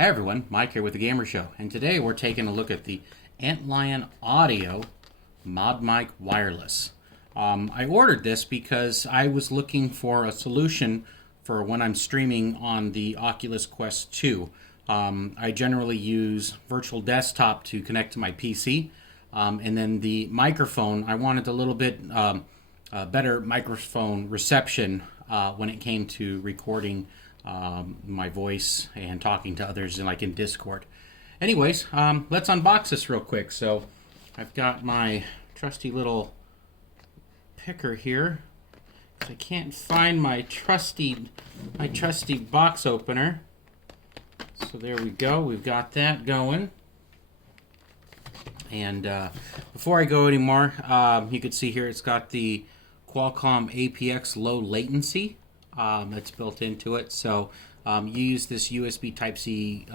Hey everyone, Mike here with the Gamer Show, and today we're taking a look at the Antlion Audio ModMic Wireless. I ordered this because I was looking for a solution for when I'm streaming on the Oculus Quest 2. I generally use Virtual Desktop to connect to my PC, and then the microphone, I wanted a little bit better microphone reception when it came to recording my voice and talking to others in Discord. Anyways, let's unbox this real quick. So I've got my trusty little picker here. I can't find my trusty box opener. So there we go. We've got that going. And before I go anymore, you can see here it's got the Qualcomm aptX low latency that's built into it. So you use this USB Type-C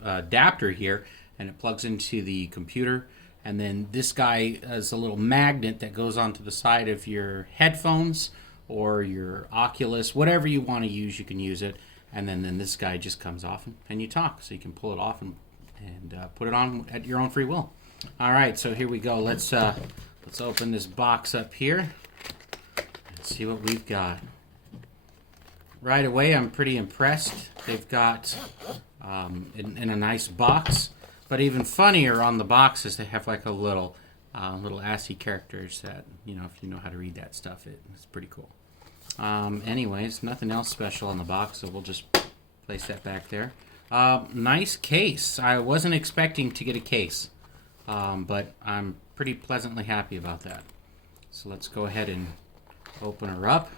adapter here, and it plugs into the computer. And then this guy is a little magnet that goes onto the side of your headphones or your Oculus, whatever you want to use, you can use it. And then this guy just comes off and you talk, so you can pull it off and put it on at your own free will. All right, so here we go. Let's open this box up here and see what we've got. Right away, I'm pretty impressed. They've got in a nice box, but even funnier on the box is they have like a little ASCII characters that, if you know how to read that stuff, it's pretty cool. Anyways, nothing else special on the box, so we'll just place that back there. Nice case. I wasn't expecting to get a case, but I'm pretty pleasantly happy about that. So let's go ahead and open her up.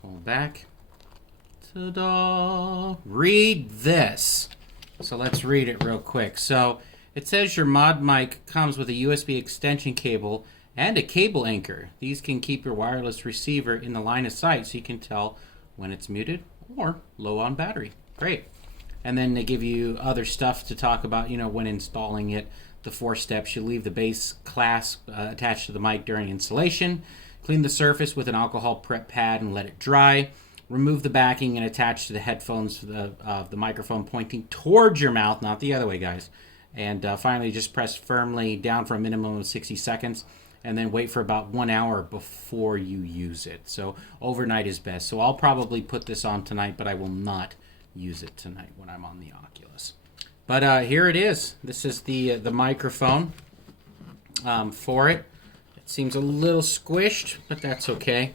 Pull back. Ta-da! Read this. So let's read it real quick. So it says your ModMic comes with a USB extension cable and a cable anchor. These can keep your wireless receiver in the line of sight so you can tell when it's muted or low on battery. Great. And then they give you other stuff to talk about, when installing it. The 4 steps. You leave the base clasp attached to the mic during installation. Clean the surface with an alcohol prep pad and let it dry. Remove the backing and attach to the headphones of the microphone pointing towards your mouth, not the other way, guys. And finally, just press firmly down for a minimum of 60 seconds. And then wait for about 1 hour before you use it. So overnight is best. So I'll probably put this on tonight, but I will not use it tonight when I'm on the Oculus. But here it is. This is the microphone for it. It seems a little squished, but that's okay.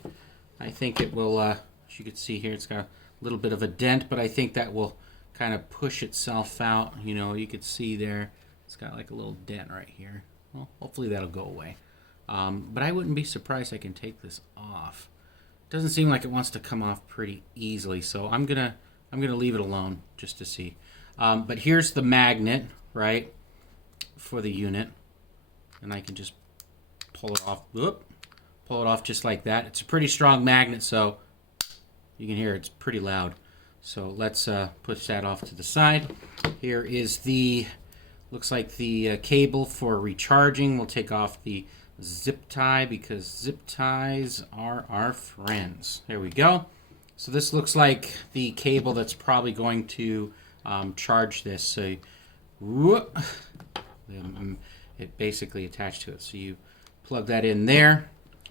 I think it will, as you can see here, it's got a little bit of a dent, but I think that will kind of push itself out. You could see there, it's got like a little dent right here. Well, hopefully that'll go away. But I wouldn't be surprised I can take this off. It doesn't seem like it wants to come off pretty easily, so I'm gonna leave it alone just to see. But here's the magnet, right, for the unit, and I can just pull it off. Whoop, pull it off just like that. It's a pretty strong magnet, so you can hear it's pretty loud. So let's push that off to the side. Here is looks like the cable for recharging. We'll take off the zip tie because zip ties are our friends. There we go. So this looks like the cable that's probably going to charge this. So whoop, it basically attached to it. So you plug that in there,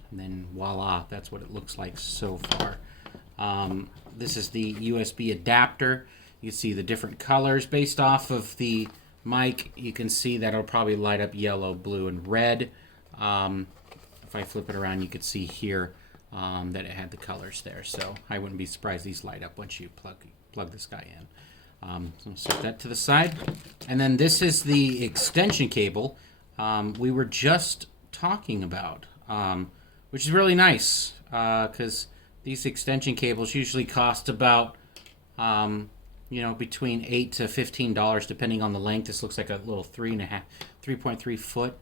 and then voila, that's what it looks like so far. This is the USB adapter. You can see the different colors based off of the mic. You can see that it'll probably light up yellow, blue, and red. If I flip it around, you could see here that it had the colors there. So I wouldn't be surprised these light up once you plug this guy in. So set that to the side. And then this is the extension cable we were just talking about, which is really nice because these extension cables usually cost about between $8 to $15 depending on the length. This looks like a little 3.3 foot.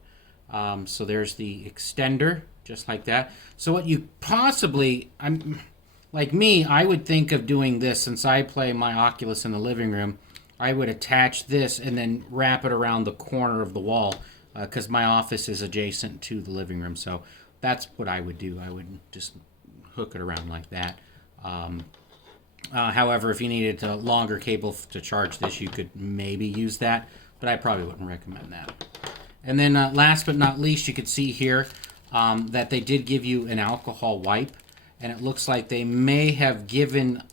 So there's the extender, just like that. So what you possibly, like me, I would think of doing this. Since I play my Oculus in the living room, I would attach this and then wrap it around the corner of the wall because my office is adjacent to the living room. So that's what I would do. I would just hook it around like that. However, if you needed a longer cable to charge this, you could maybe use that, but I probably wouldn't recommend that. And then last but not least, you could see here that they did give you an alcohol wipe, and it looks like they may have given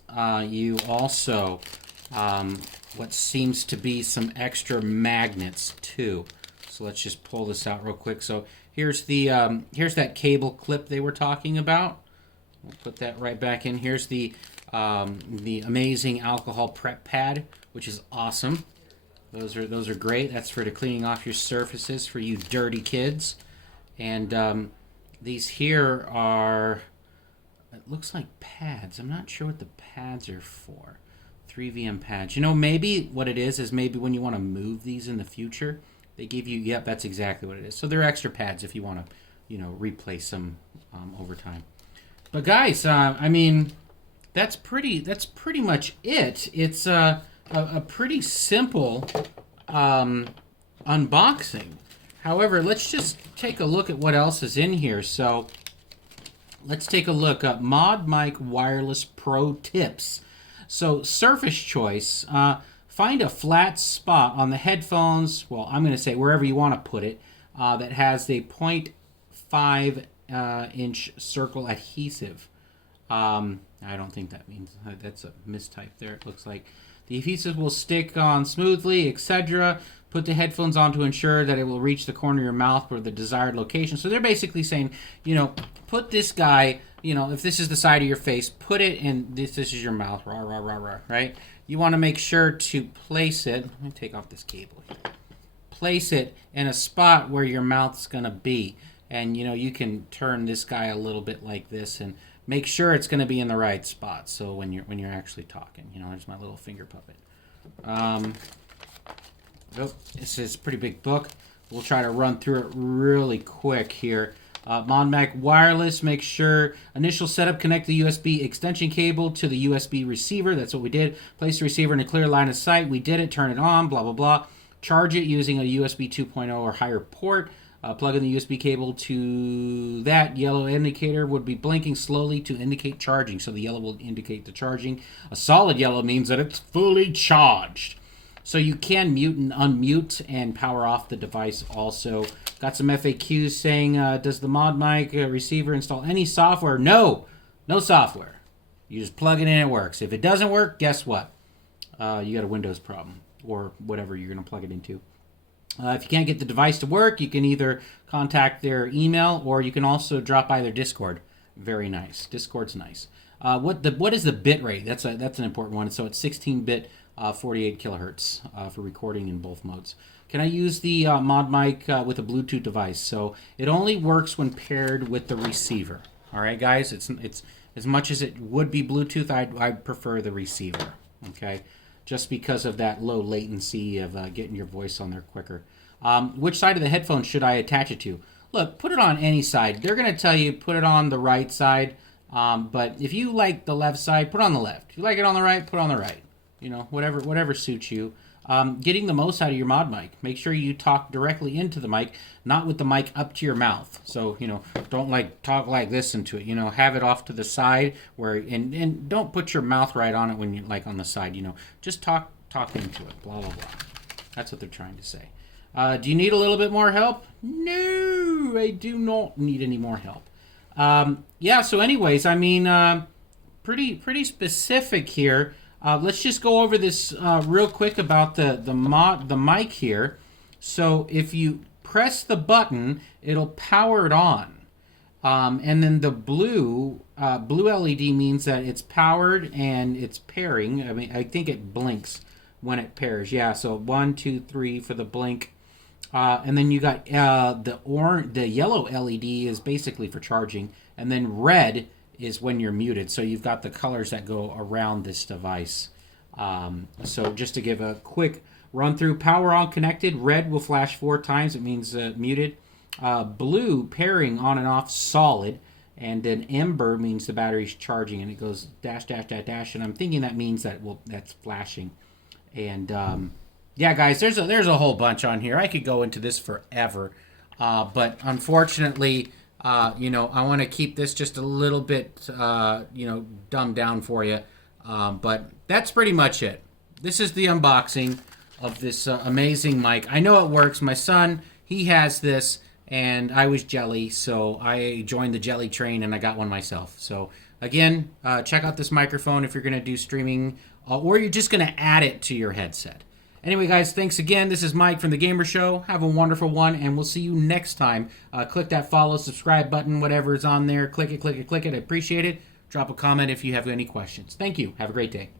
you also what seems to be some extra magnets too. So let's just pull this out real quick. So here's the here's that cable clip they were talking about. We'll put that right back in. Here's the amazing alcohol prep pad, which is awesome. Those are great. That's for cleaning off your surfaces for you dirty kids. And these here are, it looks like pads. I'm not sure what the pads are for. 3VM pads. You know, maybe what it is maybe when you want to move these in the future, they give you, yep, that's exactly what it is. So they're extra pads if you want to, you know, replace them over time. But guys, I mean, that's pretty much it. It's a pretty simple unboxing. However, let's just take a look at what else is in here. So let's take a look at ModMic Wireless Pro Tips. So surface choice, find a flat spot on the headphones, well, I'm going to say wherever you want to put it, that has a 0.5 inch circle adhesive. I don't think that means, that's a mistype there, it looks like. The adhesive will stick on smoothly, etc. Put the headphones on to ensure that it will reach the corner of your mouth or the desired location. So they're basically saying, you know, put this guy, you know, if this is the side of your face, put it in, this is your mouth, rah, rah, rah, rah, right? You want to make sure to place it, let me take off this cable here. Place it in a spot where your mouth's going to be. And, you know, you can turn this guy a little bit like this and make sure it's going to be in the right spot. So when you're actually talking, you know, there's my little finger puppet. This is a pretty big book. We'll try to run through it really quick here. ModMic Wireless, make sure initial setup, connect the USB extension cable to the USB receiver. That's what we did. Place the receiver in a clear line of sight. We did it. Turn it on, blah, blah, blah. Charge it using a USB 2.0 or higher port. Plug in the USB cable to that. Yellow indicator would be blinking slowly to indicate charging. So the yellow will indicate the charging. A solid yellow means that it's fully charged. So you can mute and unmute and power off the device also. Got some FAQs saying, does the ModMic receiver install any software? No, no software. You just plug it in and it works. If it doesn't work, guess what? You got a Windows problem or whatever you're going to plug it into. If you can't get the device to work, you can either contact their email or you can also drop by their Discord. Very nice. Discord's nice. What is the bit rate? That's an important one. So it's 16-bit, 48 kilohertz for recording in both modes. Can I use the ModMic with a Bluetooth device? So it only works when paired with the receiver. All right, guys. It's as much as it would be Bluetooth, I'd prefer the receiver. Okay. Just because of that low latency of getting your voice on there quicker. Which side of the headphone should I attach it to? Look, put it on any side. They're going to tell you put it on the right side, but if you like the left side, put it on the left. If you like it on the right, put it on the right. You know, whatever suits you. Getting the most out of your ModMic. Make sure you talk directly into the mic, not with the mic up to your mouth. So, you know, don't like talk like this into it. You know, have it off to the side where, and don't put your mouth right on it when you like on the side. You know, just talk into it. Blah blah blah. That's what they're trying to say. Do you need a little bit more help? No, I do not need any more help. Yeah. So, anyways, I mean, pretty specific here. Let's just go over this real quick about the mic here. So if you press the button, it'll power it on, and then the blue LED means that it's powered and it's pairing. I mean, I think it blinks when it pairs. Yeah. So 1, 2, 3 for the blink, and then you got the yellow LED is basically for charging, and then red is when you're muted. So you've got the colors that go around this device. So just to give a quick run through, power on connected, red will flash 4 times. It means muted. Blue pairing on and off solid. And then ember means the battery's charging and it goes dash, dash, dash, dash. And I'm thinking that means that, well, that's flashing. And, yeah, guys, there's a whole bunch on here. I could go into this forever. But unfortunately, you know, I want to keep this just a little bit, you know, dumbed down for you. But that's pretty much it. This is the unboxing of this amazing mic. I know it works. My son, he has this, and I was jelly, so I joined the jelly train and I got one myself. So again, check out this microphone if you're going to do streaming, or you're just going to add it to your headset. Anyway, guys, thanks again. This is Mike from The Gamer Show. Have a wonderful one, and we'll see you next time. Click that follow, subscribe button, whatever is on there. Click it, click it, click it. I appreciate it. Drop a comment if you have any questions. Thank you. Have a great day.